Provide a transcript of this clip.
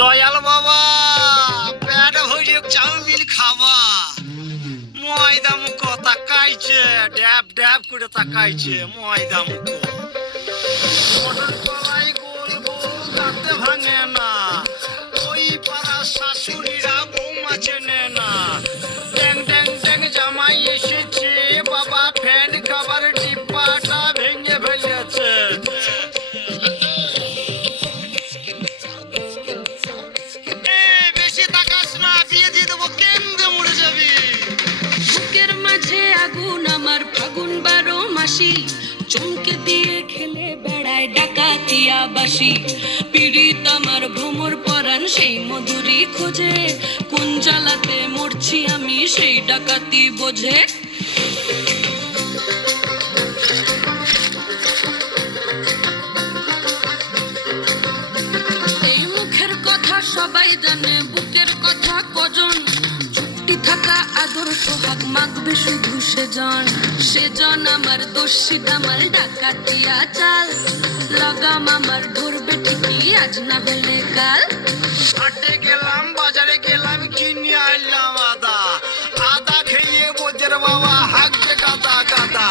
দয়াল বাবা পেট ভরে চাউমিন খাবা ময়দা মুখ তাকাইছে ড্যাব ড্যাব করে তাকাইছে ময়দা মুখ মটর কলাই গোল গোল দাঁতে ভাঙে না ওই পাড়া শাশুড়িরা বৌমা চেনে না ট্যাং ট্যাং ট্যাং জামাই এসেছে বাবা ফ্যান খাবার ডিব্বাটা ভেঙে ফেলেছে বেশি তাকাস না বিয়ে দিয়ে দেবো কেন্দ্রে মরে যাবি বুকের মাঝে আগুন আমার ফাগুন 12 মাসি চমকে দিয়ে খেলে বেড়ায় ডাকাতিয়া বাসি পীড়িত আমার ভ্রমর পরাণ সেই মধুরী খোঁজে কোন জ্বালাতে মরছি আমি সেই ডাকাতি বোঝে এই মুখের কথা সবাই জানে বুকের কথা কজন চুক্তি থাকা আদর সোহাগ মাগবে শুধু সেজন আমার দোষী দামাল ডাকাতিয়া চাল লাগাম আমার ধরবে ঠিকই আজ না হলে কাল হাটে গেলাম